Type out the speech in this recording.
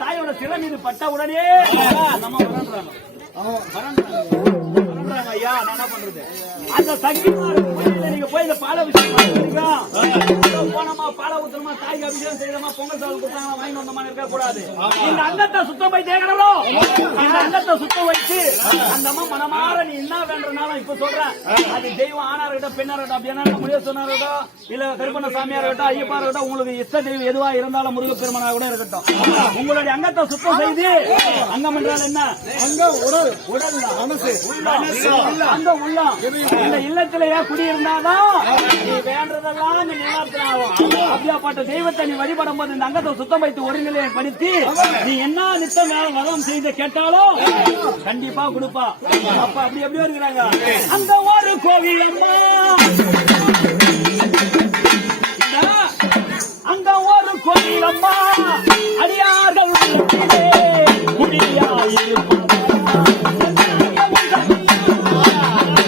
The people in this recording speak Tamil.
தாயோட சிலை மீது பட்ட உடனே நம்ம வளர்றாங்க ஐயா. நான் என்ன பண்றது? அந்த சங்கிமார் நீங்க போய் இந்த பால விஷயம் போனமா பால ஊத்துறமா தாய்க்கு அபிஷேகம் செய்யறமா பொங்கல் சாதம் கொடுத்தாங்க வாங்கி வந்தமா இருக்க கூடாது. இந்த அங்கத்தை சுத்தம் போய் தேக்கணும். இந்த அங்கத்தை சுத்தம் வச்சு அந்த அம்மா மனமாற நீ என்ன வேண்டனாலும் இப்ப சொல்றேன். அது தெய்வம் ஆனா இருக்கட்டும் பெண்ணா இருக்கட்டும் அப்படின்னா முடிய சொன்னா இருக்கட்டும் இல்ல கருப்பண்ண சாமியா இருக்கட்டும் ஐயப்பா இருக்கட்டும் உங்களுக்கு இஷ்ட தெய்வம் எதுவா இருந்தாலும் முருகப்பெருமனா கூட இருக்கட்டும். உங்களுடைய அங்கத்தை சுத்தம் செய்து அங்கம் என்றால் என்ன? அங்கம் உடல், உடல் மனசு, அந்த உள்ளம். இந்த இல்லத்திலேயே குடியிருந்தாதான் நீ வேண்டதெல்லாம் நீ நிலத்தினாகும். அப்படியாப்பட்ட தெய்வத்தை நீ வழிபடும் போது இந்த அங்கத்தை சுத்தம் வைத்து ஒருநிலையை படுத்தி நீ என்ன நித்தம் வதம் செய்து கேட்டாலும் கண்டிப்பா கொடுப்பா. அப்ப அப்படி எப்படி இருக்கிறாங்க அந்த ஒரு கோவில்